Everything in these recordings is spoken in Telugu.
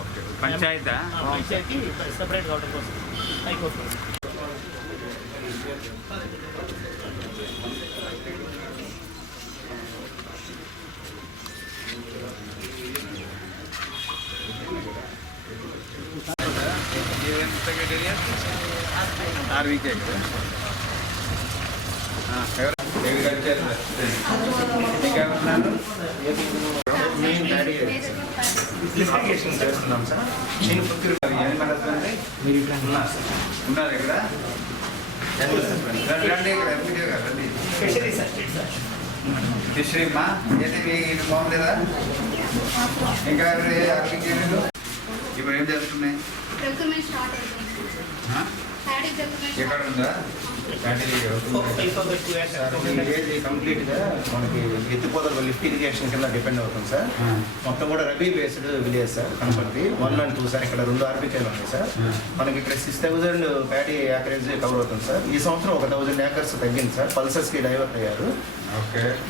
ఓకే పంచాయతీ సెపరేట్ వాటర్ కోసం అయిపోతుంది. ఆర్వీకే అగ్రికల్చర్ చేస్తున్నాం సార్. నేను మీరు ఇక్కడ ఉన్నారు ఇక్కడ రండి. ఫిషరీమా అయితే మీకు బాగుండేదా? ఇంకా ఇప్పుడు ఏం జరుగుతున్నాయి? ఎక్కడ ఉందా? కంప్లీట్ గా మనకి ఎత్తిపోతల లిఫ్ట్ ఇరిగేషన్ కింద డిపెండ్ అవుతుంది సార్. మొత్తం కూడా రబీ బేస్డ్ విలేజ్ సార్. కనపడి 1 and 2 సార్. ఇక్కడ 2 ఆర్బికేలు ఉన్నాయి సార్. మనకి ఇక్కడ 6000 ప్యాడీ ఏకరేజ్ కవర్ అవుతుంది సార్. ఈ సంవత్సరం 1000 ఏకర్స్ తగ్గింది సార్. పల్సెస్ కి డైవర్ట్ అయ్యారు.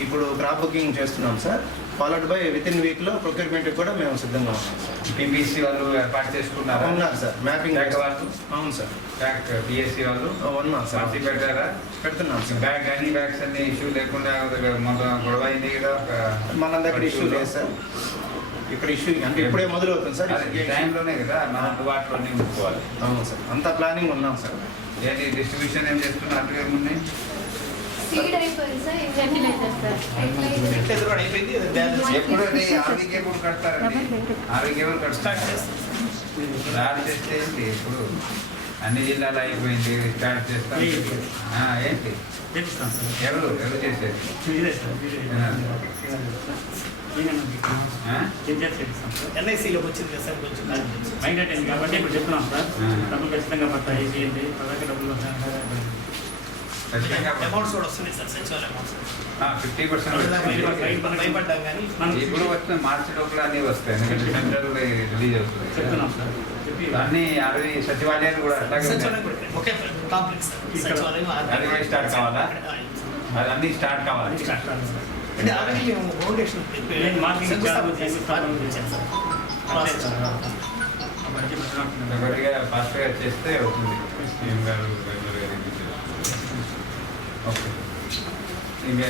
ఇప్పుడు క్రాప్ బుకింగ్ చేస్తున్నాం sir. Followed by within week లో ప్రొక్యూర్మెంట్ కూడా మేము సిద్ధంగా ఉన్నాం సార్. పిబిసి వాళ్ళు ఏర్పాటు చేసుకున్నారు ఉన్నారు సార్. మ్యాపింగ్ వాళ్ళు అవును సార్. బిఎస్సి వాళ్ళు ఉన్నాం సార్. పెట్టారా? పెడుతున్నాం సార్. బ్యాగ్స్ అన్ని ఇష్యూ లేకుండా మొత్తం గొడవ అయింది కదా. మన దగ్గర ఇష్యూ లేదు సార్. ఇక్కడ ఇష్యూ అంటే ఇప్పుడే మొదలవుతుంది సార్. టైంలోనే కదా మనం వాటిలోనే ఉంచుకోవాలి. అవును సార్. అంతా ప్లానింగ్ ఉన్నాం సార్. ఏంటి డిస్ట్రిబ్యూషన్ ఏం చేస్తున్నారు? ఏమున్నాయి? ఎప్పుడు ఆరోగ్యం కూడా కడతారండి. ఆరోగ్యం స్టార్ట్ చేస్తే ఏంటి? ఇప్పుడు అన్ని జిల్లాలు అయిపోయింది. స్టార్ట్ చేస్తాం ఏంటి? ఎవరు చేసేది? ఎన్ఐసీలోకి వచ్చింది కదా సార్. కొంచెం మైండ్ అటెండ్ కాబట్టి ఇప్పుడు చెప్తున్నాం సార్. డబ్బులు ఖచ్చితంగా పడతాయి. చేయండి డబ్బులు అమౌంట్స్ కూడా వస్తున్నాయి సార్. సచివాలయ అమౌంట్స్ 50% భయపడ్డాం కానీ ఇప్పుడు వస్తుంది. మార్చి లోపల అన్నీ వస్తాయి. ఎందుకంటే సెంట్రల్ రిలీజ్ అవుతుంది. చెప్తున్నాం సార్. అన్ని 60 సచివాలయాలు కూడా అట్లాగే ఒకే కాంప్లెక్స్ సచివాలయం అది స్టార్ట్ కావాలా? అది అన్ని స్టార్ట్ కావాలి. అంటే ఆల్రెడీ మేము ఫౌండేషన్ ఒకటిగా ఫాస్ట్గా చేస్తే అవుతుంది. సీఎం గారు ఓకే. ఇంకా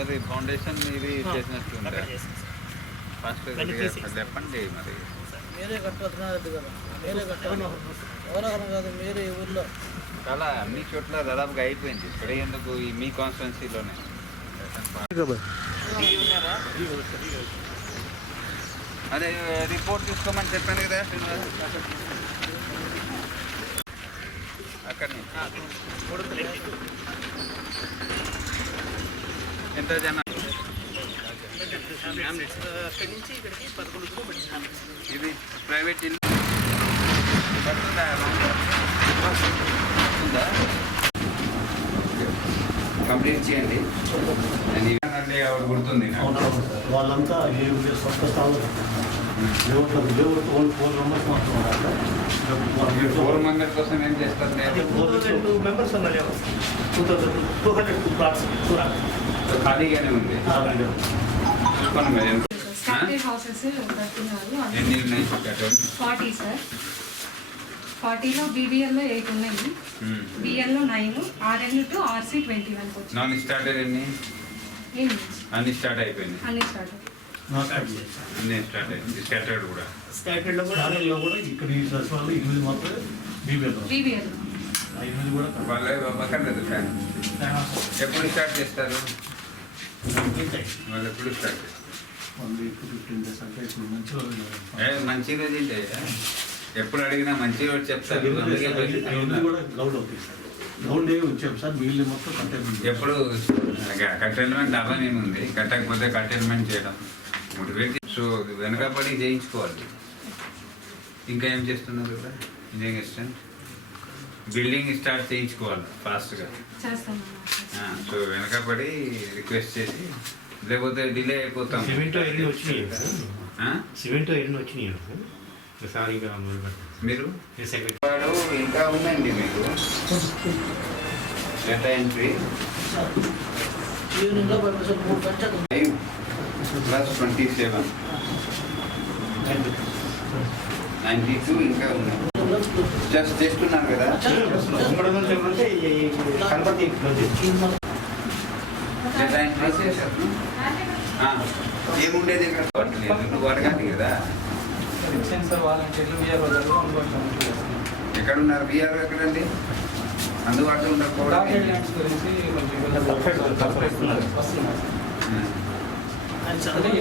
అది ఫౌండేషన్ ఇది చేసినట్టు ఫస్ట్ చెప్పండి. మరి మీరే కట్టుకోవాలి కదా. మీరే కట్టాలి. ఎవరో కాదు మీరే ఈ ఊర్లో చాలా అన్ని చోట్ల దాదాపుగా అయిపోయింది. ఇక్కడ ఎందుకు మీ కాన్స్టిట్యున్సీలోనే అదే రిపోర్ట్ తీసుకోమని చెప్పాను కదా అక్కడి ఎంత జన ఇది ప్రైవేట్ ఇల్లు పడుతుందా? కంప్లీట్ చేయండి. గుర్తుంది వాళ్ళంతా సొంత స్థానం 4 మెంబర్ కోసం ఏం చేస్తారు? 2 మెంబర్స్ ఉన్నారు. 2200 ప్లాట్స్ ఖాళీగానే ఉంది. చూసుకోండి మరి ఎన్ని ఉన్నాయి? 40 సార్. 40లో బీబీఎల్లో 8 ఉన్నాయి. బిఎల్లో 9, RN to RC 21. Non starter ఎన్ని? అన్ని స్టార్ట్ అయిపోయినాయి. అన్ని స్టార్ట్ అన్ని స్టార్ట్ అయింది. స్కాటర్డ్ కూడా స్కాటర్డ్లో కూడా ఇక్కడ ఈ సచివాలయం 8 మాత్రం బీబీఎల్ కూడా వాళ్ళు పక్కన ఫ్యాన్ ఎప్పుడు స్టార్ట్ చేస్తారు? వాళ్ళు ఎప్పుడు స్టార్ట్ చేస్తారు? 15 days అంటే ఇప్పుడు మంచి రోజు ఏంటి? ఎప్పుడు అడిగినా మంచి రోజు చెప్తారు. కూడా గౌడ్ అవుతాయి సార్. గౌడ్ వచ్చాం సార్. వీళ్ళు మొత్తం కంటైన్మెంట్ ఎప్పుడు కంటైన్మెంట్ అలానే ఉంది. కట్టకపోతే కంటైన్మెంట్ చేయడం మోటివేట్. సో వెనకబడి చేయించుకోవాలి. ఇంకా ఏం చేస్తున్నారు కదా ఇంజనీరింగ్ అసిస్టెంట్? బిల్డింగ్ స్టార్ట్ చేయించుకోవాలి ఫాస్ట్గా. సో వెనకబడి రిక్వెస్ట్ చేసి లేకపోతే డిలే అయిపోతాం. సిమెంట్ ఎన్ని వచ్చినాయి సార్? ఇంకా మీరు ఇంకా ఉందండి మీకు డేటా ఎంట్రీ ఈవినింగ్లో పర్మిషన్ 3 పంచాయతీ 5 ప్లస్ 27 92 ఇంకా ఉన్నాయి. జస్ట్ చేస్తున్నారు కదా. ఇక్కడ నుంచి ఏమంటే ఈ గణపతి డేటా ఎంట్రీ చేశారు. ఏముండేది ఇక్కడ పట్టలేదు, నువ్వు అడగాలి కదా. ఎక్కడున్నారు విఆర్? ఎక్కడండి అందుబాటులో ఉండకపోవడం.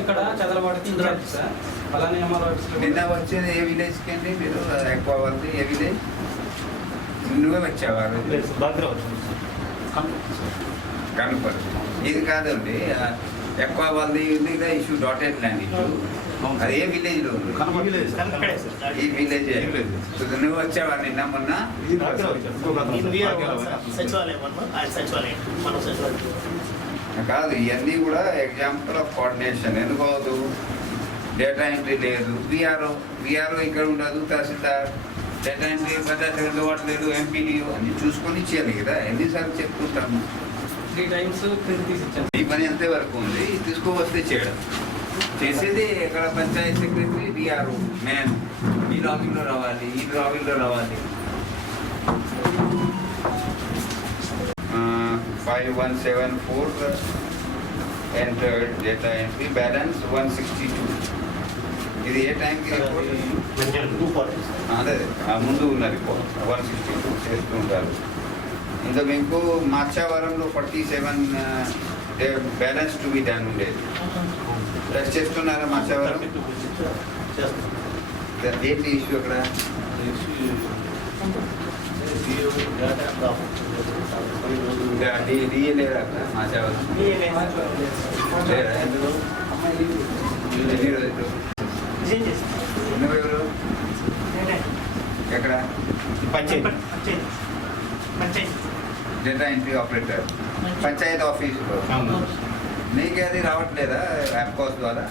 ఇక్కడ చదలబడితే సార్ అలానే నిన్న వచ్చేది ఏ విలేజ్కి అండి మీరు? ఎక్కువ వాళ్ళది ఏ విలేజ్? నువ్వే వచ్చావా? కనుపరు. ఇది కాదండి, ఎక్కువ వాళ్ళది ఉంది కదా ఇష్యూ డాటెడ్ ల్యాండ్ ఇష్యూ. అది ఏ విలేజ్ లో ఉంది? ఈ విలేజ్. నువ్వు వచ్చావా నిన్న మొన్న? కాదు, ఇవన్నీ కూడా ఎగ్జాంపుల్ ఆఫ్ కోఆర్డినేషన్. ఎందుకు అవదు? డేటా ఎంట్రీ లేదు, విఆర్ఓ ఇక్కడ ఉండదు, తహసీల్దార్ డేటా ఎంట్రీ పద్ధతి అందుబాటులేదు, ఎంపీడీఓ అన్ని చూసుకొని ఇచ్చేయాలి కదా. ఎన్నిసార్లు చెప్పుకుంటాము? 3 times తీసిచ్చాను. ఈ పని అంతే వరకు ఉంది, తీసుకువస్తే చేయడం. చేసేది ఇక్కడ పంచాయతీ సెక్రటరీ విఆర్ఓ నేను ఈ లాగిన్లో రావాలి, ఈ లాగిన్లో రావాలి. 5174 entered data entry balance 162. ఇది ఏ టైంకి రిపోర్ట్? అదే ముందు ఉన్న రిపోర్ట్ 162 చేస్తూ ఉంటారు. ఇంకా మీకు మార్చావరంలో 47 బ్యాలెన్స్ టు బి డన్ ఉండేది. టెస్ట్ చేస్తున్నారా మార్చావరం? ఏంటి ఇష్యూ అక్కడ? డిఏ లేదా అక్కడ మార్చావరం? లేదా? ఎందుకు? ఎన్ని రోజులు? నువ్వెవరు? ఎక్కడ? డేటా ఎంట్రీ ఆపరేటర్ పంచాయతీ ఆఫీసులో. నీకు అది రావట్లేదా యాప్కాస్ ద్వారా?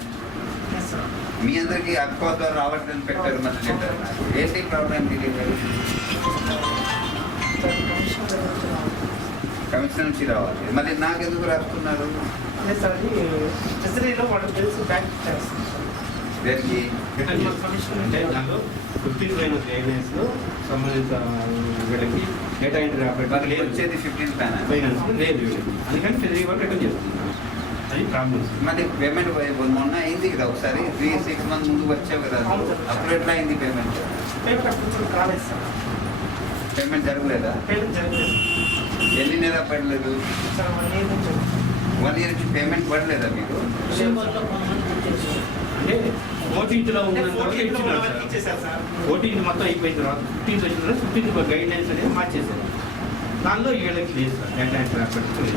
మీ అందరికి యాప్కాస్ ద్వారా రావట్లేదు పెట్టారు మన లెటర్. ఏంటి ప్రాబ్లం? కమిషన్ నుంచి రావాలి, మళ్ళీ నాకు ఎందుకు రాస్తున్నారు? దేనికి? అంటే నాకు 15 ఫైనాన్స్ సంబంధిత వీళ్ళకి డేటా ఎంట్రీ ఆపరేటర్ లేదు, వచ్చేది 15 ఫైనాన్స్ లేదు. అందుకని 3 వరకు రిటర్న్ చేస్తున్నాను. అది ప్రాబ్లమ్స్. మళ్ళీ పేమెంట్ మొన్న అయింది కదా ఒకసారి, 3-6 మంత్స్ ముందు వచ్చావు కదా, అప్పుడు ఎట్లా అయింది పేమెంట్? పేమెంట్ జరగలేదా? ఎన్ని నెల పడలేదు? 1 year నుంచి పేమెంట్ పడలేదా మీకు? అంటే 14th మొత్తం అయిపోయిన తర్వాత 15th వచ్చిన తర్వాత 15th గైడ్ లైన్స్ అనేది మార్చేశారు. దానిలో వీళ్ళకి లేదు sir data entry operator.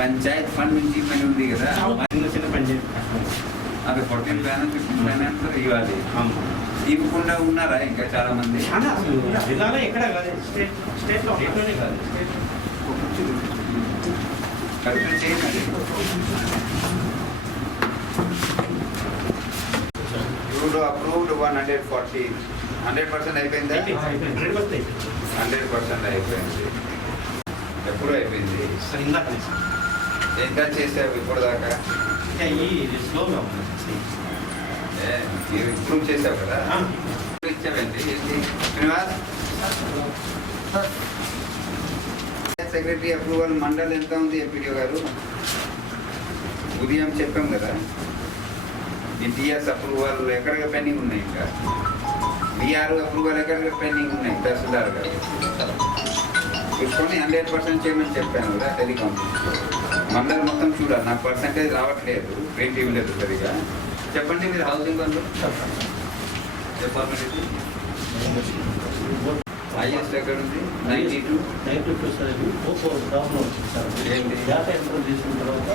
Panchayat fund నుంచి పని ఉంది కదా, చిన్న పంచాయతీ అది 14 ఫైనాన్స్ 15 ఫైనాన్స్ ఇవ్వాలి. ఇవ్వకుండా ఉన్నారా ఇంకా చాలా మంది? అసలు జిల్లాలో ఎక్కడ కాదు, స్టేట్లోనే కాదు. ఖర్చు చేయండి. అప్రూవ్డ్ 140. 100% అయిపోయిందా? 100% అయిపోయింది. ఎప్పుడు అయిపోయింది? ఇంకా చేసావు ఇప్పుడు దాకా? స్లోగా మీరు ఇంప్రూవ్ చేసావు కదా, ఇచ్చావండి. ఏంటి శ్రీనివాస్? సెక్రటరీ అప్రూవల్ మండల్ ఎంత ఉంది ఎంపీడీఓ గారు? ఉదయం చెప్పాం కదా. టీఎస్ అప్రూవల్ ఎక్కడికి పెండింగ్ ఉన్నాయి, ఇంకా బీఆర్ అప్రూవల్ ఎక్కడికి పెండింగ్ ఉన్నాయి. తహసీల్దార్ గారు చూసుకొని 100% చేయమని చెప్పాను కదా. టెలికాం మండల్ మొత్తం చూడాలి. నాకు పర్సంటేజ్ రావట్లేదు, ప్రింట్ ఇవ్వలేదు సరిగా. చెప్పండి మీరు హౌసింగ్ వాళ్ళు చెప్పాలి. హైయెస్ట్ ఎక్కడ ఉంది? 92 సార్. ఇది ఓపో ప్రాబ్లం వచ్చింది సార్. ఏంటి? డేటా ఎంటర్ చేసిన తర్వాత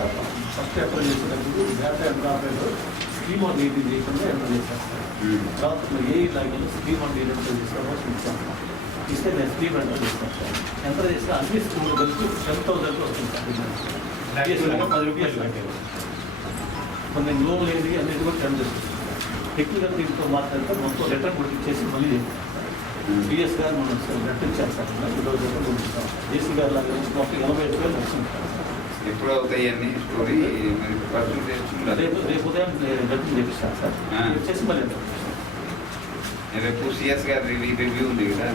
ఫస్ట్ ఎంటర్ చేసినప్పుడు data enter operator scheme on DT చేయకుండా ఎంటర్ చేశారు సార్. తర్వాత ఏ login scheme on DT enter చేస్తామో చూస్తాను. ఇస్తే నేను స్కీమ్ ఎంటర్ చేస్తాను సార్. ఎంటర్ చేస్తే అన్ని స్కూల్ కలిసి 10,000 వస్తుంది సార్. 10 రూపాయలు కట్టారు. కొన్ని లోన్ లేదు అన్నిటి కూడా టెన్ చేస్తుంది. టెక్నికల్ టీమ్తో మాట్లాడితే మొత్తం లెటర్ కూడా ఇచ్చేసి మళ్ళీ బిఎస్ గారు మనం లెటర్ ఇచ్చారు సార్. 2000 పంపిస్తాం. జేసీ గారు లాగా మొత్తం 85,000 వచ్చింది. ఎప్పుడు అవుతాయి అన్ని స్టోరీ మరి పర్సంటేజ్ ఉండాలి. రేపు ఉదయం రిటర్న్ చేపిస్తాను సార్. చేసి మళ్ళీ రేపు సిఎస్ గారి రివ్యూ ఉంది కదా,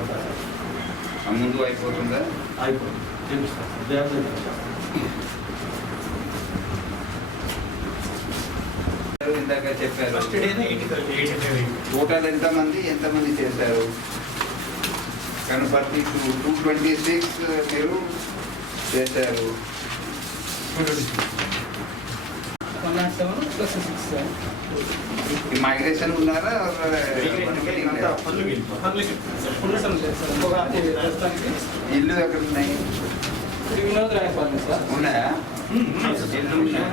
ఆ ముందు అయిపోతుందా? అయిపోయింది, చేపిస్తాను సార్. ఉదయం చేపిస్తాను. ఇందాక చెప్పారు ఫస్ట్ డేనే 85 టోటల్ ఎంతమంది చేశారు? కనపర్తి 226 మీరు చేశారు. 107 ప్లస్ 6 సార్. మైగ్రేషన్ ఉన్నారా? పనులకి పునరుద్ధరణ లేదు సార్. ఇంకొక ప్రస్తుతానికి ఇల్లు ఎక్కడ ఉన్నాయి? వినోద్ రాయపాలెం సార్. ఉన్నాయా? ఇల్లు ఉన్నాయా?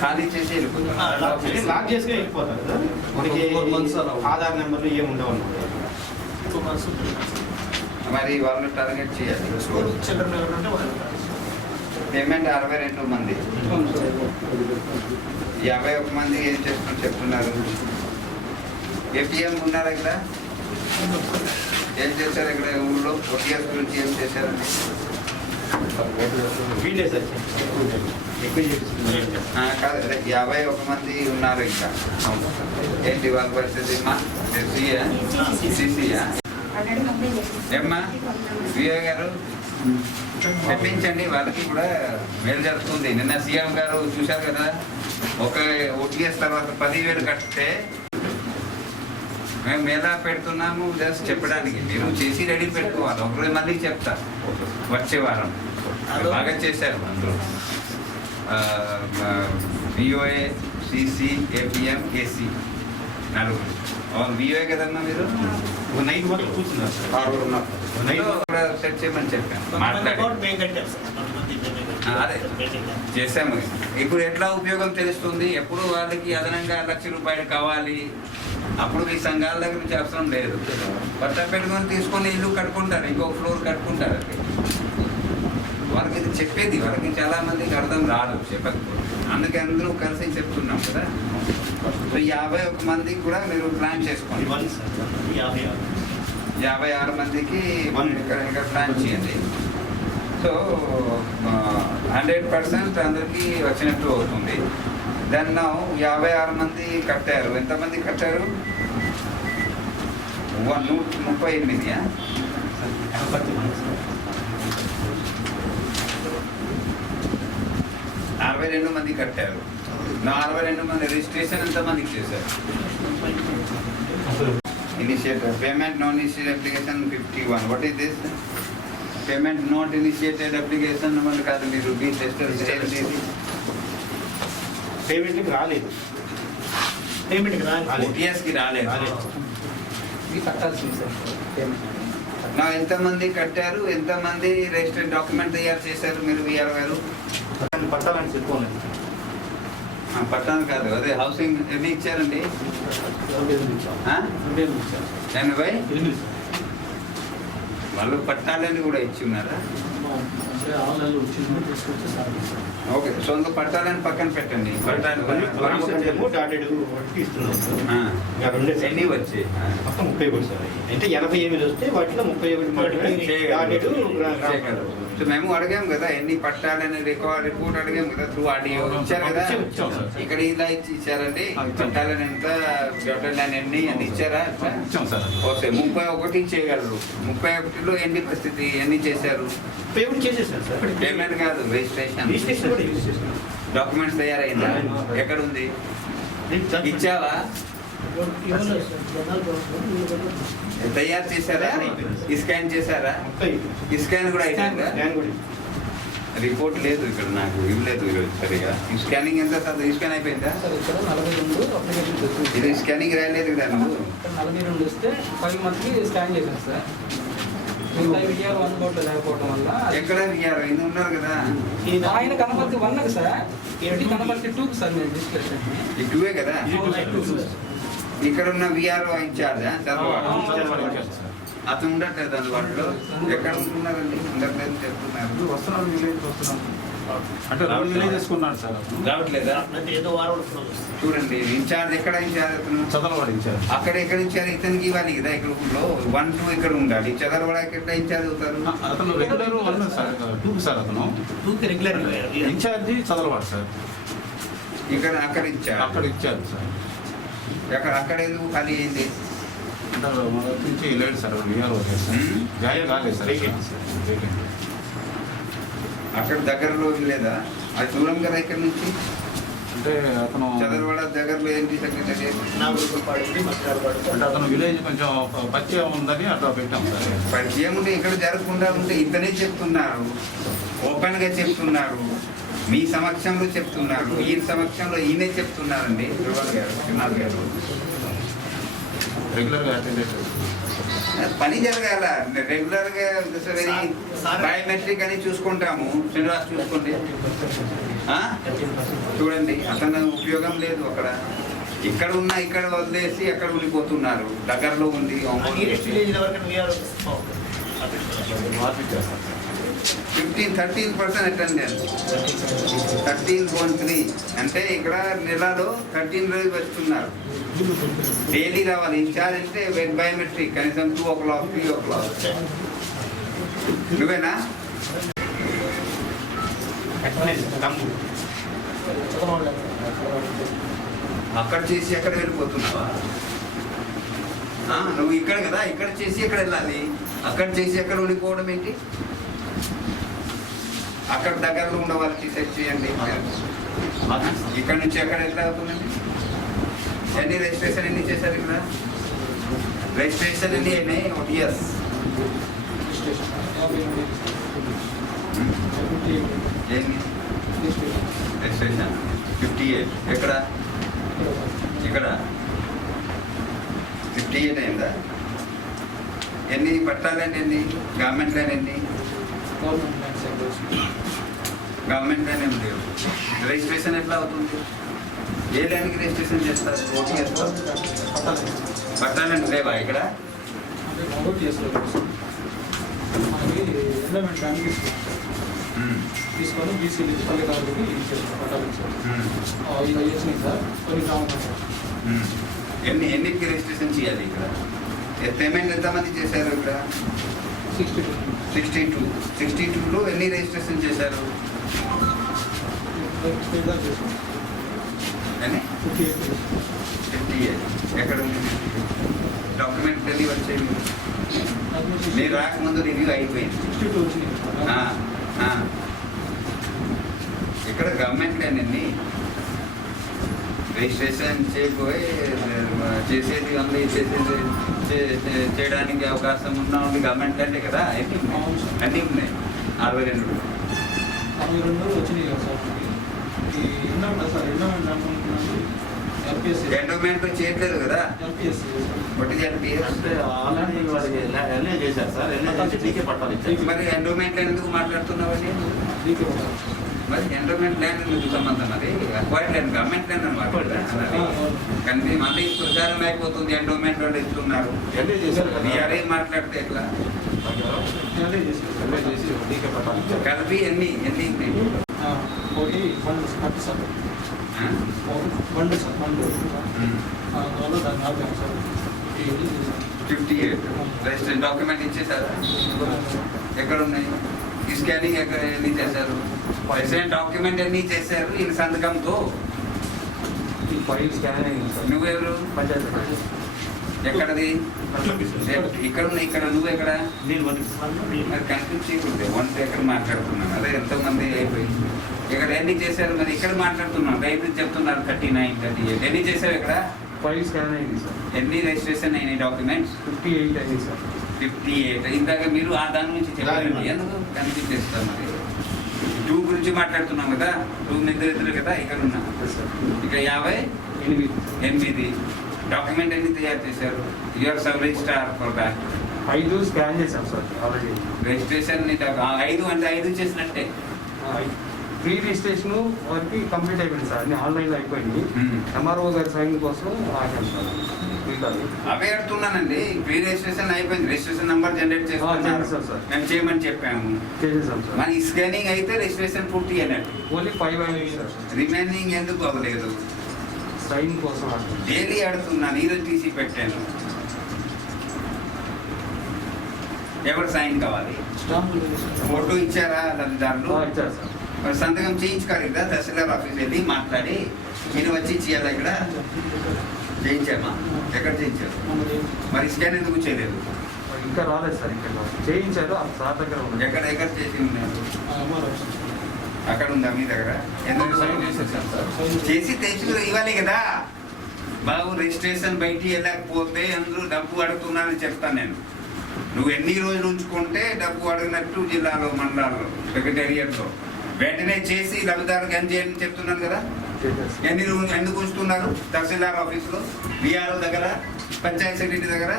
ఖాళీ చేసి వెళ్ళిపోతారు. లాక్ చేసుకుని వెళ్ళిపోతారు కదా. మనకి ఆధార్ నెంబర్లు ఏమి ఉండవు అన్నమాట. మరి వాళ్ళని టార్గెట్ చేయాలి. చిల్డ్రన్ ఎవరు ఉంటే వాళ్ళు పేమెంట్ 62 మంది, 51 మంది ఏం చేస్తున్నారు చెప్తున్నారు? ఏపీఎం ఉన్నారా ఇక్కడ? ఏం చేశారు ఇక్కడ ఊళ్ళో? OTS గురించి ఏం చేశారండి? వీళ్ళే సార్ ఎక్కువ చేపిస్తున్నారు. కాదు, అదే 51 మంది ఉన్నారు ఇంకా. ఏంటి వాళ్ళ పరిస్థితి? సిసియా ఏమ్మా విఏ గారు చెప్పించండి, వాళ్ళకి కూడా మేలు జరుగుతుంది. నిన్న సీఎం గారు చూశారు కదా, ఒక OTS తర్వాత 10,000 కడితే మేము మేళా పెడుతున్నాము జస్ట్ చెప్పడానికి. మీరు చేసి రెడీ పెట్టుకోవాలి. ఒకరోజు మళ్ళీ చెప్తా వచ్చే వారం. బాగా చేశారు అందరూ. VOA, CC, APM, AC 4 VOA కదమ్మా మీరు? నైట్ వరకు కూర్చున్నారు సార్. కూడా సెట్ చేయమని చెప్పాను, మాట్లాడి మేము కట్టాం సార్. అదే చేసాము. ఇప్పుడు ఎట్లా ఉపయోగం తెలుస్తుంది? ఎప్పుడు వాళ్ళకి అదనంగా ₹1,00,000 కావాలి, అప్పుడు ఈ సంఘాల దగ్గర నుంచి అవసరం లేదు. పట్టా పెట్టుకొని తీసుకొని ఇల్లు కట్టుకుంటారు, ఇంకో ఫ్లోర్ కట్టుకుంటారు. వాళ్ళకి ఇది చెప్పేది వాళ్ళకి చాలా మందికి అర్థం రాదు చెప్పకపోతే. అందుకే అందరూ కలిసి చెప్తున్నాం కదా. సో 51 మందికి కూడా మీరు ప్లాన్ చేసుకోండి. 56 మందికి ఇంకా ప్లాన్ చేయండి. సో 100% అందరికీ వచ్చినట్టు అవుతుంది. దెన్ 56 మంది కట్టారు. ఎంతమంది కట్టారు? 138. 62 మంది కట్టారు. 62 మంది రిజిస్ట్రేషన్ ఎంతమందికి చేశారు? Initiated payment non-initiated application 51. What is this? Payment not initiated application అంటే కాదు, మీరు బీ టెస్టర్ చేయండి. పేమెంట్కి రాలేదు. పేమెంట్కి రాని OTSకి రాలేదు. ఇది కట్టాల్సింది సార్ పేమెంట్. ఎంతమంది కట్టారు? ఎంతమంది రిజిస్టర్డ్ డాక్యుమెంట్ తయారు చేశారు మీరు VRO గారు? పట్టాలని చెప్పుకోలేదు. పట్టాను కాదు, అదే హౌసింగ్ ఎన్ని ఇచ్చారండి? 80. వాళ్ళు పట్టాలని కూడా ఇచ్చి ఉన్నారా? ఓకే, సో ఇంకా పట్టాలని పక్కన పెట్టండి. పట్టాలు ఎన్ని వచ్చాయి? మొత్తం 30 సార్. అంటే 88 వస్తే వాటిలో 31 సో మేము అడిగాం కదా ఎన్ని పట్టాలని రిపోర్ట్ అడిగాం కదా, త్రూ ఆడియో ఇచ్చారు కదా. ఇక్కడ ఇలా ఇచ్చారండి పట్టాలని ఎంత, జోటల్ లైన్ ఎన్ని అని ఇచ్చారా? ఓకే, 31 చేయగలరు. 31లో ఎన్ని పరిస్థితి ఎన్ని చేశారు? పేమెంట్ చేసేసారు సార్. పేమెంట్ కాదు, రిజిస్ట్రేషన్ డాక్యుమెంట్స్ తయారైందా? ఎక్కడ ఉంది? ఇచ్చావా? తయారు చేశారా? స్కాన్ చేశారా? స్కాన్ కూడా అయిపోయిందా? రిపోర్ట్ లేదు ఇక్కడ, నాకు ఇవ్వలేదు ఈరోజు సరిగా. స్కానింగ్ ఎంత సార్? స్కాన్ అయిపోయిందా? సార్ ఇక్కడ 42 అప్లికేషన్స్ వచ్చింది. ఇది స్కానింగ్ రాయలేదు కదా నువ్వు? 42 వస్తే 5 మంత్కి స్కాన్ చేశాను సార్. మిగతా విజయాలు అందుబాటులో లేకపోవడం వల్ల ఎక్కడ VRO ఇది ఉన్నారు కదా? ఆయన కనపర్తి 1 సార్, ఏంటి కనపర్తి 2 సార్ నేను డిస్కషన్. ఈ 2 కదా? ఇక్కడ ఉన్న VRO ఇన్ఛార్జా చదవాలి? అతను ఉండట్లేదు అందుబాటులో. ఎక్కడ ఉంటున్నారండి? ఉండట్లేదు చెప్తున్నారు. అంటే 2 విలేజెస్ కొన్నాడు సార్ అతను. రావట్లేదా? ప్రతి ఏదో వారం ఇప్పుడు వస్తుంది. చూడండి ఇన్ఛార్జ్ ఎక్కడ ఇన్ఛార్జ్ అతను చదలవాడు ఇచ్చారు. అక్కడ ఎక్కడ ఇచ్చారు? ఇతనికి ఇవ్వాలి కదా. ఇక్కడ ఊళ్ళో 1, 2 ఇక్కడ ఉండాలి. చదవడానికి ఎట్లా ఇన్ఛార్జ్ అవుతారు? అతను రెగ్యులర్ 1 సార్ 2 సార్ అతను టూకి రెగ్యులర్ ఇన్ఛార్జి చదలవాడు సార్. ఇక్కడ అక్కడ ఇచ్చారు. అక్కడ ఇచ్చారు సార్. అక్కడ ఎందుకు ఖాళీ అయింది? అంటే మొదటి నుంచి లేదు సార్ విఆర్ఓ చేస్తారు. జాయిన్ కాలేదు సార్. అక్కడ దగ్గరలో లేదా? అది దూరం కదా ఇక్కడ నుంచి. అంటే అతను చదవడ దగ్గరలో ఏంటి సెక్రటరీ? నాగూరు పడింది, మధ్యాహ్నం అంటే పడింది. అతను విలేజ్ కొంచెం పరిచయం ఉందని అట్లా పెట్టాం సార్. పరిచయం ఉంటే ఇక్కడ జరగకుండా ఉంటే ఇతనే చెప్తున్నారు, ఓపెన్గా చెప్తున్నారు, మీ సమక్షంలో చెప్తున్నారు, ఈయన సమక్షంలో ఈయనే చెప్తున్నారండి. శ్రీనాథ్ గారు రెగ్యులర్గా అటెండ్ అవుతారు. పని జరగాల. రెగ్యులర్గా వెరీ బయోమెట్రిక్ అని చూసుకుంటాము. శ్రీనివాస్ చూసుకోండి. చూడండి అతను ఉపయోగం లేదు అక్కడ. ఇక్కడ ఉన్న ఇక్కడ వదిలేసి అక్కడ ఉండిపోతున్నారు. దగ్గరలో ఉంది. నియరెస్ట్ విలేజ్ వరకు వీఆర్ 13% అటెండెన్స్ 13.3 అంటే ఇక్కడ నెలలో 13 రోజులు వస్తున్నారు. డైలీ రావాలి. ఇన్ఛార్జ్ అంటే బయోమెట్రిక్ కనీసం 2 o'clock 3 o'clock. నువ్వేనా? అక్కడ చేసి ఎక్కడ వెళ్ళిపోతున్నావా? నువ్వు ఇక్కడ కదా, ఇక్కడ చేసి ఎక్కడ వెళ్ళాలి? అక్కడ చేసి ఎక్కడ ఉండిపోవడం ఏంటి? అక్కడ దగ్గరలో ఉన్న వాళ్ళకి సెట్ చేయండి. ఇక్కడ నుంచి ఎక్కడ ఎట్లా అవుతుందండి? ఎన్ని రిజిస్ట్రేషన్ ఎన్ని చేశారు ఇక్కడ? రిజిస్ట్రేషన్ ఎన్ని అయినాయి? 1 year. ఏంటి రిజిస్ట్రేషన్? 58. ఎక్కడ? ఇక్కడ 58 అయిందా? ఎన్ని పట్టాలండి? ఎన్ని గవర్నమెంట్ లైన్? ఎన్ని గవర్నమెంట్ లైన్ ఏం లేవు. రిజిస్ట్రేషన్ ఎట్లా అవుతుంది? ఏ లైన్కి రిజిస్ట్రేషన్ చేస్తారు? 1 year పట్టాలండి లేవా ఇక్కడ? తీసుకొని బీసీ పల్లె కాబట్టి పట్టాలు ఇచ్చారు. ఇలా వచ్చినాయి సార్ కొన్ని గ్రామాలు సార్. ఎన్నికి రిజిస్ట్రేషన్ చేయాలి ఇక్కడ? పేమెంట్ ఎంతమంది చేశారు ఇక్కడ? 62. 62లో ఎన్ని రిజిస్ట్రేషన్ చేశారు? ఎన్ని? 58. ఎక్కడ ఉంది డాక్యుమెంట్? తెలియ వచ్చేది మీరు రాకముందు రివ్యూ అయిపోయింది. 62 వచ్చినాయి. ఇక్కడ గవర్నమెంట్ లేనండి. రిజిస్ట్రేషన్ చేయబోయి చేసేది ఉంది, చేయడానికి అవకాశం ఉన్నా ఉంది గవర్నమెంట్ అంటే కదా. అన్నీ ఉన్నాయి. 62 వచ్చినాయి కదా సార్. ఈ ఎండోమెంట్ సార్ ఎండోమెంట్ అనుకుంటున్నాను. ఎల్పిఎస్ ఎండోమెంట్ చేయట్లేదు కదా. ఎల్పిఎస్ ఒకటి ఎల్పిఎస్ అంటే ఆల్రెడీ వాడికి ఎన్ఏ చేశారు సార్. ఎన్ఏ చేసి డీకే పట్టాలి ఇచ్చారు. మరి ఎండోమెంట్ ల్యాండ్ ఎందుకు మాట్లాడుతున్నావని? డీకే మరి ఎండోమెంట్ ల్యాండ్ ఎందుకు సంబంధం? అది అక్వైర్డ్ ల్యాండ్, గవర్నమెంట్ ల్యాండ్ అనమాట. కానీ మళ్ళీ ప్రచారం అయిపోతుంది. ఎండోమెంట్ వాళ్ళు ఇస్తున్నారు. ఎన్ఏ చేశారు కదా. వీఆర్ఏ మాట్లాడితే ఎట్లా? ఎన్ఏ చేసి డీకే పట్టాలి ఇచ్చారు. కలిపి ఎన్ని ఒకటి బండ్లు సార్ సార్ బండ్లు సార్ బండ్లు అందువల్ల దాన్ని ఆపాము సార్. 58 రిజిస్ట్రేషన్ డాక్యుమెంట్ ఇచ్చేసారా? ఎక్కడ ఉన్నాయి? ఈ స్కానింగ్ ఎక్కడ ఎన్ని చేశారు? రిజిస్ట్రేషన్ డాక్యుమెంట్ ఎన్ని చేశారు? ఈ సంతకంతో ఈ ఫైల్ స్కాన్ అయింది సార్. నువ్వెవరు? పంచాయతీ ఎక్కడది? ఇక్కడ ఉన్నాయి. ఇక్కడ నువ్వు ఎక్కడ? నేను మరి కన్ఫ్యూజ్ చేయకూడదు. 1 ఎక్కడ మాట్లాడుతున్నాను? అదే ఎంతోమంది అయిపోయింది. ఇక్కడ ఎన్ని చేశారు? మరి ఇక్కడ మాట్లాడుతున్నాను. లైబ్రరీ చెప్తున్నారు 39, 38. ఎన్ని చేశారు ఇక్కడ? ఫైల్ స్కాన్ అయింది సార్. ఎన్ని రిజిస్ట్రేషన్ అయినాయి డాక్యుమెంట్స్? 58 అయింది సార్. 58. ఇందాక మీరు దాని గురించి చెప్పారండి. ఎందుకు కన్ఫ్యూజ్ చేస్తారు? మరి 2 గురించి మాట్లాడుతున్నాం కదా. 2 నిద్ర కదా. ఇక్కడ ఉన్నా ఇక 58 డాక్యుమెంట్ ఎన్ని తయారు చేశారు? Your sub registrar for bank 5 scan చేశాం సార్ ఆల్రెడీ. రిజిస్ట్రేషన్ 5 అంటే 5 చేసినట్టే. ప్రీ రిజిస్ట్రేషన్ వరకు కంప్లీట్ అయిపోయింది సార్, అన్ని ఆన్లైన్లో అయిపోయింది. Hmm. ఎంఆర్ఓ గారి సైన్ కోసం ఆగాను సార్. మిగతాది అవే అడుగుతున్నానండి. ప్రీ రిజిస్ట్రేషన్ అయిపోయింది, రిజిస్ట్రేషన్ నెంబర్ జనరేట్ చేస్తున్నారు, చేస్తాం సార్. మేము చేయమని చెప్పాము. చేసేసాం సార్. మరి స్కానింగ్ అయితే రిజిస్ట్రేషన్ పూర్తి అయినట్టు. ఓన్లీ 5 అయింది సార్. రిమైనింగ్ ఎందుకు అవ్వలేదు? సైన్ కోసం ఆగాను. డైలీ అడుగుతున్నాను, ఈరోజు తీసి పెట్టాను. ఎవరు సైన్ కావాలి? ఫోటో ఇచ్చారా లబ్ధిదారులు? ఇచ్చారు సార్. మరి సంతకం చేయించుకోవాలి కదా, తహసీల్దార్ ఆఫీస్ వెళ్ళి మాట్లాడి నేను వచ్చి ఇచ్చేయాలి. ఇక్కడ చేయించామా? ఎక్కడ చేయించారు? మరి స్కాన్ ఎందుకు చేయలేదు? ఇంకా రాలేదు సార్. ఇక్కడ చేయించారు, ఆ సార్ దగ్గర ఉంది. ఎక్కడ ఎక్కడ చేసి ఉన్నారు? అక్కడ ఉందా మీ దగ్గర? ఎందుకు సైన్ చేసేసాను సార్? చేసి తెచ్చుకుని ఇవ్వాలి కదా. బాబు రిజిస్ట్రేషన్ బయటికి వెళ్ళకపోతే అందరూ డబ్బు అడుగుతున్నానని చెప్తాను నేను. నువ్వు ఎన్ని రోజులు ఉంచుకుంటే డబ్బు అడిగినట్టు జిల్లాలో, మండలాల్లో, సెక్రటేరియట్లో వెంటనే చేసి లబ్ధిదారులకు ఎంత చేయాలని చెప్తున్నాను కదా. చేసేసారు. ఎన్ని రోజులు ఎందుకు ఉంచుతున్నారు? తహసీల్దార్ ఆఫీస్లో, విఆర్ఓ దగ్గర, పంచాయత్ సెక్రటరీ దగ్గర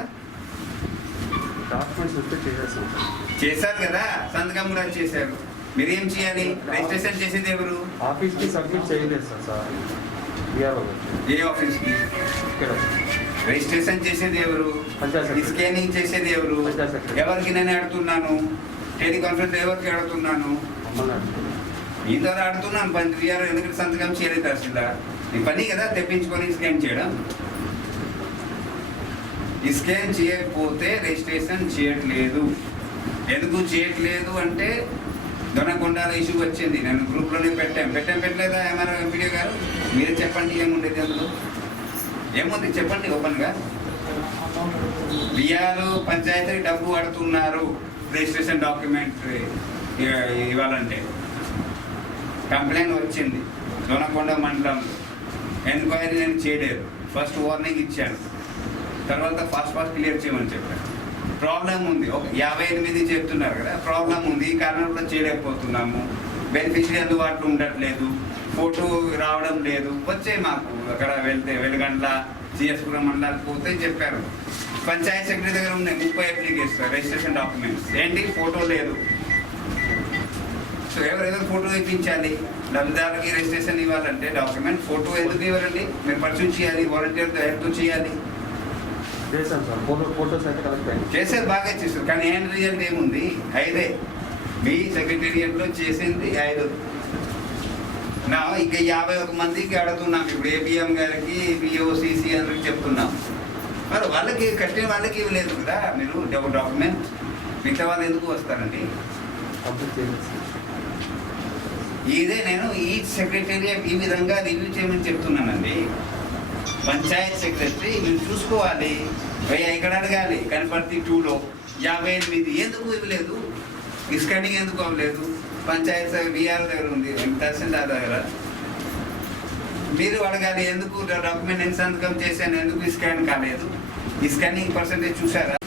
డాక్యుమెంట్స్ వస్తే చేసేసాం సార్. చేశారు కదా, సంతకం కూడా చేశారు. మీరు ఏం చేయాలి? రిజిస్ట్రేషన్ చేసేది ఎవరు? ఆఫీస్కి సబ్మిట్ చేయలేదు సార్. సార్ విఆర్ఓ ఏ ఆఫీస్కి? ఇక్కడ రిజిస్ట్రేషన్ చేసేది ఎవరు? పంచాయత్ సెక్రటరీ. స్కానింగ్ చేసేది ఎవరు? పంచాయత్ సెక్రటరీ. ఎవరికి నేను అడుగుతున్నాను? టెలికాన్ఫరెన్స్ ఎవరికి అడుగుతున్నాను? మమ్మల్ని అడుగుతున్నారు. మీ ద్వారా అడుగుతున్నాను. విఆర్ఓ ఎందుకంటే సంతకం చేయలేదు తహసీల్దార్. నీ పని కదా తెప్పించుకొని స్కాన్ చేయడం. ఈ స్కాన్ చేయకపోతే రిజిస్ట్రేషన్ చేయట్లేదు. ఎందుకు చేయట్లేదు అంటే దొనకొండాల ఇష్యూ వచ్చింది. నేను గ్రూప్లోనే పెట్టలేదా ఏమన్నా ఎంపీడీ గారు? మీరే చెప్పండి ఏముండేది అందులో. ఏముంది చెప్పండి ఓపెన్గా. విఆర్ఓ పంచాయతీ డబ్బు అడుగుతున్నారు రిజిస్ట్రేషన్ డాక్యుమెంట్ ఇవ్వాలంటే. కంప్లైంట్ వచ్చింది దొనకొండ మండలంలో. ఎంక్వైరీ నేను చేయలేదు. ఫస్ట్ వార్నింగ్ ఇచ్చాను, తర్వాత ఫాస్ట్ క్లియర్ చేయమని చెప్పాను. ప్రాబ్లం ఉంది, ఒక 58 చెప్తున్నారు కదా, ప్రాబ్లం ఉంది. ఈ కారణంలో చేయలేకపోతున్నాము. బెనిఫిషరీ అందుబాటులో ఉండట్లేదు, ఫోటో రావడం లేదు. వచ్చే మాకు అక్కడ వెళ్తే వెలుగండ్ల, సిఎస్పురం మండలానికి పోతే చెప్పారు. పంచాయత్ సెక్రటరీ దగ్గర ఉన్నాయి 30 అప్లికేషన్ రిజిస్ట్రేషన్ డాక్యుమెంట్స్. ఏంటి ఫోటో లేదు. సో ఎవరెవరు ఫోటో ఇప్పించాలి? లబ్ధిదారులకి రిజిస్ట్రేషన్ ఇవ్వాలంటే డాక్యుమెంట్ ఫోటో ఎందుకు ఇవ్వరండి? మీరు పర్సూట్ చేయాలి, వాలంటీర్తో హెల్ప్ చేయాలి. చేశాను సార్. ఫోటోస్ అయితే కలెక్ట్ అయ్యింది. చేసేది బాగా చేస్తారు, కానీ ఏం రిజల్ట్ ఏముంది? 5 మీ సెక్రటేరియట్లో చేసింది 5. నా ఇంకా 51 మందికి అడుగుతున్నాం. ఇప్పుడు ఏపీఎం గారికి, బిఓసిసి అందరికి చెప్తున్నాం. మరి వాళ్ళకి కట్టిన వాళ్ళకి ఇవ్వలేదు కదా మీరు డాక్యుమెంట్. మిగతా వాళ్ళు ఎందుకు వస్తారండి? కంప్లీట్ చేయలేదు సార్. ఇదే నేను ఈ సెక్రటేరియట్ ఈ విధంగా రివ్యూ చేయమని చెప్తున్నానండి. పంచాయత్ సెక్రటరీ మీరు చూసుకోవాలి. ఇక్కడ అడగాలి కనపర్తి 2లో 58 ఎందుకు ఇవ్వలేదు? స్కానింగ్ ఎందుకు అవ్వలేదు? పంచాయత్ విఆర్ దగ్గర ఉంది, తహసీల్దార్ దగ్గర. మీరు అడగాలి ఎందుకు డాక్యుమెంట్ నేను సంతకం చేశాను, ఎందుకు స్కాన్ కాలేదు? ఈ స్కానింగ్ పర్సెంటేజ్ చూసారా?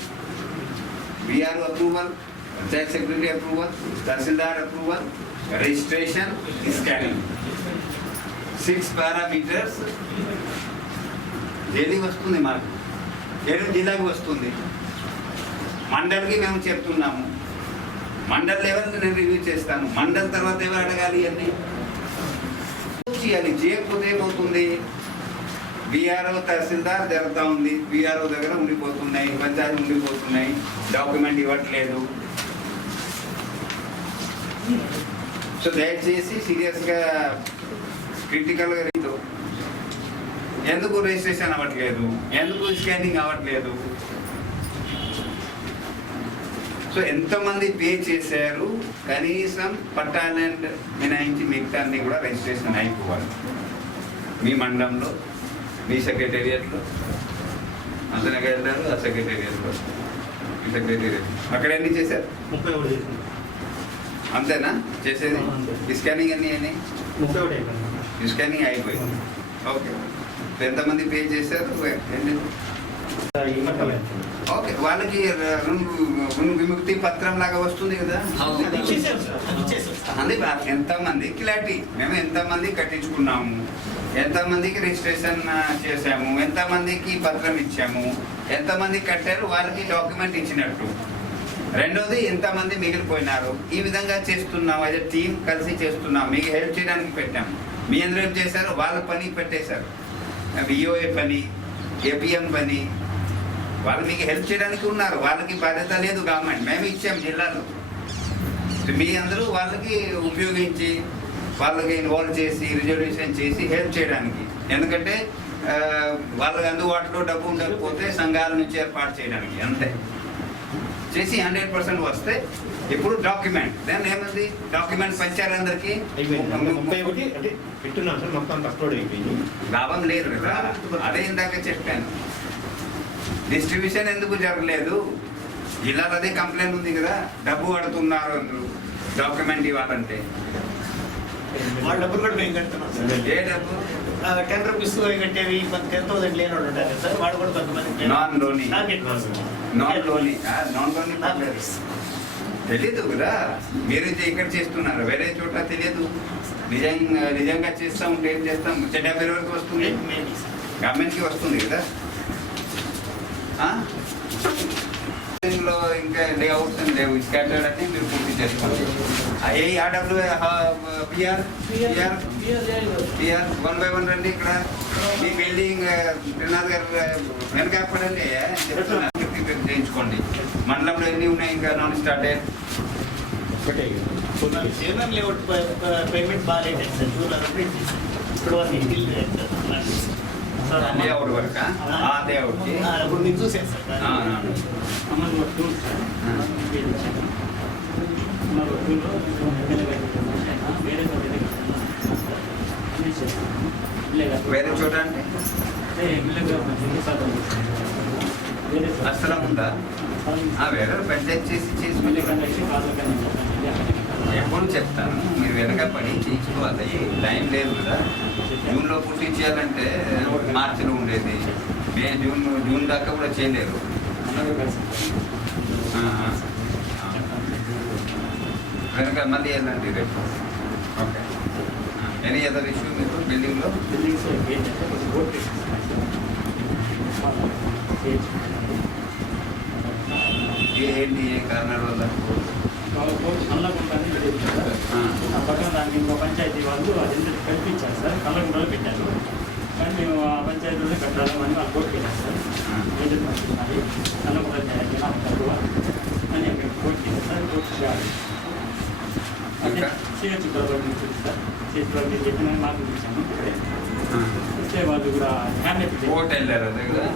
VR approval, panchayat secretary approval, tahsildar approval, registration, scanning. 6 parameters daily వస్తుంది మాకు. ఏడు జిల్లాకి వస్తుంది. మండల్కి మేము చెప్తున్నాము. మండల్ లెవెల్ నేను రివ్యూ చేస్తాను. మండల్ తర్వాత ఎవరు అడగాలి అన్నీ చేయాలి. చేయకపోతే ఏమవుతుంది? విఆర్ఓ తహసీల్దార్ జరుగుతూ ఉంది, విఆర్ఓ దగ్గర ఉండిపోతున్నాయి, పంచాయతీ ఉండిపోతున్నాయి, డాక్యుమెంట్ ఇవ్వట్లేదు. సో దయచేసి సీరియస్గా క్రిటికల్గా ఎందుకు రిజిస్ట్రేషన్ అవ్వట్లేదు, ఎందుకు స్కానింగ్ అవ్వట్లేదు? సో ఎంతమంది పే చేశారు? కనీసం పట్టాలండ్ మినహాయించి మిగతా అన్ని కూడా రిజిస్ట్రేషన్ అయిపోవాలి. మీ మండలంలో, మీ సెక్రటేరియట్లో అంతనగా వెళ్ళారు. ఆ సెక్రటేరియట్లో మీ సెక్రటేరియట్ అక్కడ ఎన్ని చేశారు? 31 చేసింది. అంతేనా చేసేది? ఈ స్కానింగ్ అన్నీ 31 అయిపోయింది. ఈ స్కానింగ్ అయిపోయింది. ఓకే, ఎంతమంది పే చేశారు? ఈ మట్టమే. ఓకే, వాళ్ళకి రుణ విముక్తి పత్రం లాగా వస్తుంది కదా. అది ఎంతమంది క్లారిటీ, మేము ఎంతమంది కట్టించుకున్నాము, ఎంతమందికి రిజిస్ట్రేషన్ చేశాము, ఎంతమందికి పత్రం ఇచ్చాము, ఎంతమంది కట్టారు, వాళ్ళకి డాక్యుమెంట్ ఇచ్చినట్టు. రెండోది ఎంతమంది మిగిలిపోయినారు, ఈ విధంగా చేస్తున్నాం. అదే టీం కలిసి చేస్తున్నాం, మీకు హెల్ప్ చేయడానికి పెట్టాం. మీ అందరూ ఏం చేశారు, వాళ్ళ పని పెట్టేశారు. విఓఏ పని, ఏపీఎం పని, వాళ్ళు మీకు హెల్ప్ చేయడానికి ఉన్నారు. వాళ్ళకి బాధ్యత లేదు గవర్నమెంట్, మేము ఇచ్చాం జిల్లాలో. మీ అందరూ వాళ్ళకి ఉపయోగించి వాళ్ళకి ఇన్వాల్వ్ చేసి రిజర్వేషన్ చేసి హెల్ప్ చేయడానికి. ఎందుకంటే వాళ్ళకి అందుబాటులో డబ్బు ఉండకపోతే సంఘాల నుంచి ఏర్పాటు చేయడానికి అంతే చేసి 100% వస్తే ఇప్పుడు డాక్యుమెంట్ దాన్ని ఏమంది డాక్యుమెంట్ పంచారు అందరికీ. 31 అంటే పెట్టున్నాం సార్, మొత్తం అంతా అప్లోడ్ అయిపోయింది. లాభం లేదు కదా, అదే ఇందాక చెప్పాను. డిస్ట్రిబ్యూషన్ ఎందుకు జరగలేదు, జిల్లాలో అదే కంప్లైంట్ ఉంది కదా, డబ్బు అడుగుతున్నారు అందరూ డాక్యుమెంట్ ఇవ్వాలంటే. వాళ్ళ డబ్బులు కూడా మేము కడుతున్నాం సార్. ఏ డబ్బు? 10 రూపీస్ కట్టేవి 10,000 లేని వాళ్ళు ఉంటారు కదా సార్, వాళ్ళు కూడా కొంతమంది నాన్ లోని తెలీదు కదా, మీరు ఇక్కడ చేస్తున్నారు, వేరే చోట తెలియదు. నిజంగా చేస్తా ఉంటే ఏం చేస్తాం, 70 వరకు వస్తుంది, గవర్నమెంట్కి వస్తుంది కదా. లో ఇంకా లేఅవుట్స్ అని లేవు, స్కాటర్డ్ అని మీరు పూర్తి చేసుకోండి. ఏ ఆర్డబ్ల్యూ పిఆర్ 1 by 1 రండి. ఇక్కడ మీ బిల్డింగ్ త్రినాథ్ గారు వెనక పడండి చేయించుకోండి. మండలంలో ఎన్ని ఉన్నాయి ఇంకా నాన్ స్టార్టెడ్? జీవనం లేఅవుట్ పేమెంట్ బాగాలేదు సార్, 2 ఇప్పుడు వాళ్ళు ఇంటిల్ లేఅవుట్ వరకు లేఅవుట్కి అప్పుడు మీరు చూసాను సార్. అమలు టూల్ సార్ పేరు ఇచ్చాను. అమలు టూల్లో వేరే వేరే చోట అంటే అసలు ఉందా? వేరే పంచాయతీ చేసి ఎప్పుడు చెప్తాను, మీరు వెనక పడి చేయించుకోవాలి. టైం లేదు కదా, జూన్లో పూర్తి చేయాలంటే మార్చిలో ఉండేది, జూన్ దాకా కూడా చేయలేరు. వెనక మళ్ళీ వెళ్ళండి రేపు. ఓకే, ఎనీ అదర్ ఇష్యూ మీకు బిల్డింగ్లో? ఏంటి ఏ కారణాల వల్ల? కళ్ళకుంటాన్ని ఆ పక్కన దానికి ఇంకో పంచాయతీ వాళ్ళు అది కల్పించారు సార్, కళ్ళకుంటలో పెట్టారు. కానీ మేము ఆ పంచాయతీలోనే కట్టాలని వాళ్ళు కోర్టుకి వెళ్ళారు సార్. ఏజెంట్ పంపిస్తున్నది కళ్ళకుంట తక్కువ అని అక్కడ కోర్టుకి వెళ్ళారు సార్. కోర్టు చేయొచ్చు ప్రభుత్వం ఉంటుంది సార్. చేసి వాళ్ళు చెప్పిన మాకు ఇచ్చాము ఇక్కడే వస్తే వాళ్ళు కూడా హ్యాండ్ కోర్టు వెళ్ళారు అదే కదా.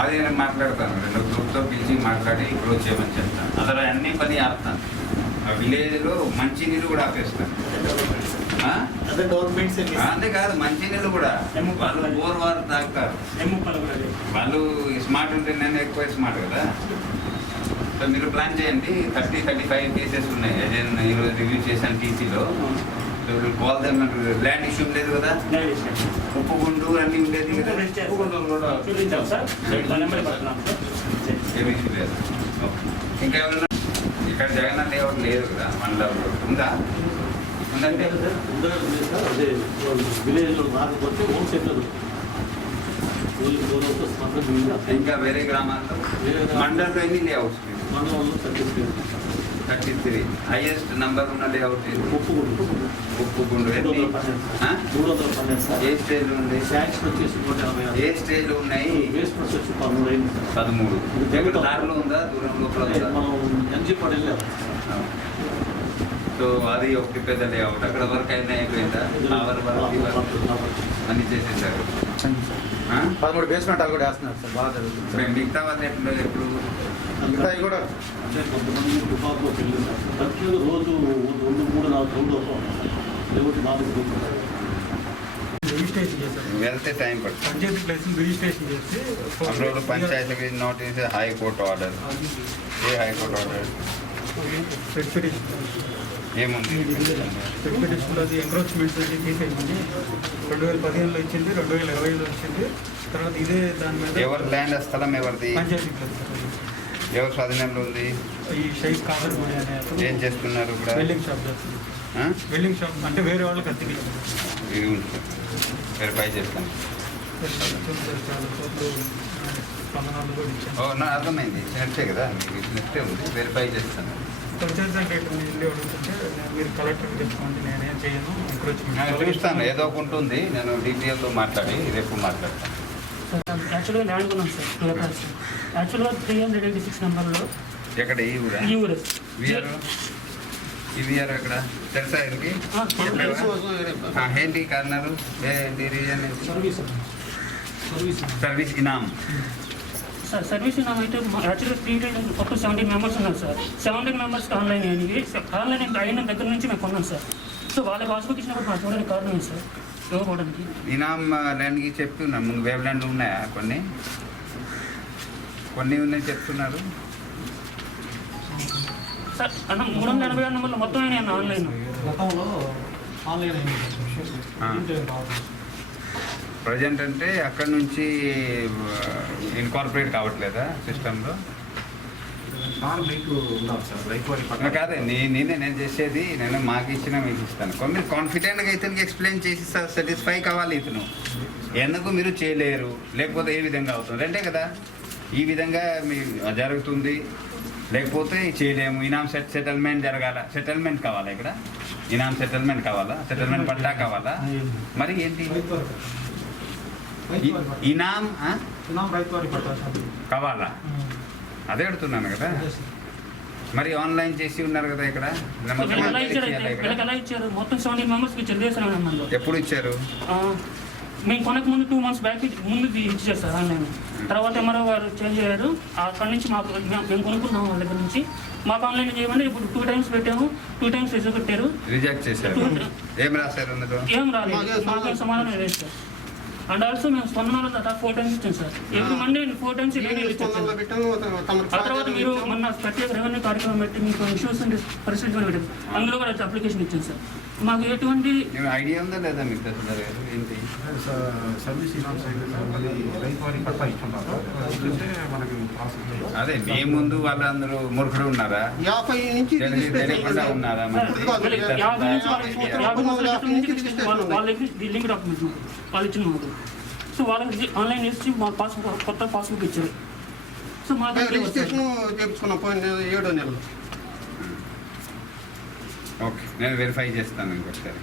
అదే నేను మాట్లాడతాను, 2 గ్రూప్తో పిలిచి మాట్లాడి ఇప్పుడు చేయమని చెప్తాను. అసలు అన్ని పని ఆపుతాను. ఆ విలేజ్లో మంచినీళ్ళు కూడా ఆపేస్తాను. అదే గవర్నమెంట్ అంతేకాదు మంచినీళ్ళు కూడా వాళ్ళు బోర్ వారు తాగుతారు. వాళ్ళు స్మార్ట్ ఉంటే నేను ఎక్కువ స్మార్ట్ కదా. సో మీరు ప్లాన్ చేయండి. 30-35 కేసెస్ ఉన్నాయి. ఏదైనా ఈరోజు రివ్యూ చేశాను టీసీలో. ల్యాండ్ ఇష్యూ లేదు కదా, ఉప్పుగుండు అన్నీ ఉండేది కదా, ఏమి ఇష్యూ లేదు. ఇంకా ఎవరైనా ఇక్కడ జగన్ లేఅవుట్ లేదు కదా, మండలంలో ఉందా? ఉందండి. అదే విలేజ్లో రాకపోతే హోమ్ సెంటర్ ఇంకా వేరే గ్రామాల్లో మండలంలో ఎన్ని లేఅవుట్స్? మండలంలో 33. హైయెస్ట్ నంబర్ ఉన్న లేఅవుట్ ఉప్పుగుండు ఎన్ని? 312 సార్. ఏ స్టేజ్లో ఉంది? శాంక్షన్ వచ్చేసి 186. ఏ స్టేజ్లో ఉన్నాయి? వేస్ట్ ప్రాసెస్ వచ్చి 13 అయింది సార్. 13. ఎక్కడ దారిలో ఉందా, దూరం లోపల ఉందా? మనం ఎన్జీ పడి వెళ్ళాము. సో అది ఒకటి పెద్ద లేఅవుట్. అక్కడ వర్క్ అయిపోయిందా? అన్ని చేసేసారు. 13 బేస్మెంట్ కూడా వేస్తున్నారు సార్, బాగా జరుగుతుంది. మిగతా వాళ్ళు ఎప్పుడు మిగతా కూడా అంటే కొంతమంది తుపాకులో వెళ్ళింది ప్రతి రోజు 2-3-4 రౌండ్లు అవుతాం. లేకపోతే 4 రూపాయలు రిజిస్ట్రేషన్ చేశారు. వెళ్తే టైం పడుతుంది. పంచాయతీ ప్లేస్ రిజిస్ట్రేషన్ చేసి అప్పుడు పంచాయతీ నోటీస్ హైకోర్టు ఆర్డర్. ఏ హైకోర్టు ఆర్డర్? ఏముంది? ఫెడ్ అది ఎంక్రోచ్మెంట్స్ అది తీసేయమని 2015లో ఇచ్చింది, 2020లో వచ్చింది. తర్వాత ఇదే దాని మీద ఎవరి ల్యాండ్ స్థలం ఎవరిది? పంచాయతీ ప్లేస్ ఎవరు స్వాధీనంలో ఉంది? ఈ షైక్ కాదర్ గుడి అనే అతను ఏం చేస్తున్నారు ఇక్కడ? వెల్డింగ్ షాప్ చేస్తుంది. వెల్డింగ్ షాప్ అంటే వేరే వాళ్ళకి అతికి ఇది ఉంటుంది, వెరిఫై చేస్తాను. చాలా చోట్ల స్పందనలు కూడా ఇచ్చాను. నాకు అర్థమైంది, ఇచ్చినట్టే కదా, మీకు ఇచ్చినట్టే ఉంది, వెరిఫై చేస్తాను. కల్చర్ సెక్రటరీ వెళ్ళి అడుగుతుంటే మీరు కలెక్టర్కి తెచ్చుకోండి, నేనేం చేయను, నేను చూస్తాను, ఏదో ఒక ఉంటుంది, నేను డీటెయిల్తో మాట్లాడి రేపు మాట్లాడతాను. యాక్చువల్గా ల్యాండ్ కొన్నాం సార్ 2 ఎకరాస్. యాక్చువల్గా 386 నెంబర్లో ఎక్కడ ఈ ఊరా? ఈ ఊరే ఈ విఆర్ ఎక్కడ తెలుసా? ఇది ఏంటి కార్నరు, ఏంటి రీజన్? సర్వీస్ ఇనామ్. సార్ సర్వీస్ ఇనామ్ అయితే యాక్చువల్గా 17 మెంబర్స్ ఉన్నారు సార్. 17 మెంబర్స్కి ఆన్లైన్ అయినవి. ఆన్లైన్ అయిన దగ్గర నుంచి మేము కొన్నాం సార్. సో వాళ్ళ పాస్బుక్ ఇచ్చినప్పుడు మాకు చూడడానికి కారణం ఏంటి సార్ ఇవ్వకపోవడానికి? ఇనామ్ ల్యాండ్కి చెప్తున్నాను, ముందు వేవ్ ల్యాండ్ ఉన్నాయా? కొన్ని ఉన్నాయి చెప్తున్నారు సార్. అన్న 386 నెంబర్లు మొత్తం అయినాయి అన్న ఆన్లైన్. గతంలో ఆన్లైన్ ప్రజెంట్ అంటే అక్కడ నుంచి ఇన్కార్పొరేట్ కావట్లేదా సిస్టంలో? కాదే నేను చేసేది, నేను మాకు ఇచ్చిన మీకు ఇస్తాను. కొన్ని కాన్ఫిడెంట్గా ఇతనికి ఎక్స్ప్లెయిన్ చేసి సాటిస్ఫై కావాలి ఇతను. ఎందుకు మీరు చేయలేరు, లేకపోతే ఏ విధంగా అవుతుంది, రెండే కదా. ఈ విధంగా మీ జరుగుతుంది, లేకపోతే చేయలేము. ఇనామ్ సెటిల్మెంట్ జరగాల, సెటిల్మెంట్ కావాలా ఇక్కడ? ఇనామ్ సెటిల్మెంట్ కావాలా? సెటిల్మెంట్ పట్టా కావాలా? మరి ఏంటి ఇనామ్ కావాలా? అదే అడుగుతున్నాను కదా. మరి ఆన్లైన్ చేసి ఉన్నారు కదా ఇక్కడ. మొత్తం 17 మెంబర్స్కి ఇచ్చారు. ఎప్పుడు ఇచ్చారు? మేము కొనక ముందు 2 మంత్స్ బ్యాక్ ముందు ఇచ్చారు సార్ ఆన్లైన్. తర్వాత ఎంఆర్ఓ గారు చేంజ్ అయ్యారు. అక్కడి నుంచి మాకు మేము కొనుక్కున్నాము వాళ్ళ దగ్గర నుంచి. మాకు ఆన్లైన్ చేయమని ఇప్పుడు 2 times పెట్టాము. 2 times రిజల్ట్ పెట్టారు, రిజెక్ట్ చేశారు. ఏం రాశారు? ఏం రాలేదు, మాకేం సమాధానం లేదు సార్. అండ్ ఆల్సో మేము స్పందనలో 4 times ఇచ్చాం సార్. ఎవ్రీ మండే 4 times ఇచ్చాం. ఆ తర్వాత మీరు మొన్న ప్రత్యేక రెవెన్యూ కార్యక్రమం పెట్టి మీకు ఇష్యూస్ పరిస్థితి పెట్టారు, అందులో కూడా అప్లికేషన్ ఇచ్చాను సార్. మాకు ఎటువంటి ఐడియా ఉందా లేదా మీకు? ఏంటి సర్వీస్ అదే మీ ముందు వాళ్ళందరూ మూర్ఖుడు ఉన్నారా? 50 నుంచి తెలియకుండా ఉన్నారా? లింక్ డాక్యుమెంట్స్ వాళ్ళు ఇచ్చిన మాకు. సో వాళ్ళకి ఆన్లైన్ చేసి మా కొత్త పాస్బుక్ ఇచ్చారు. సో మాకు రిజిస్ట్రేషన్ చేయించుకున్నాం పోయిన 7వ నెలలో. ఓకే, నేను వెరిఫై చేస్తాను ఇంకొకసారి.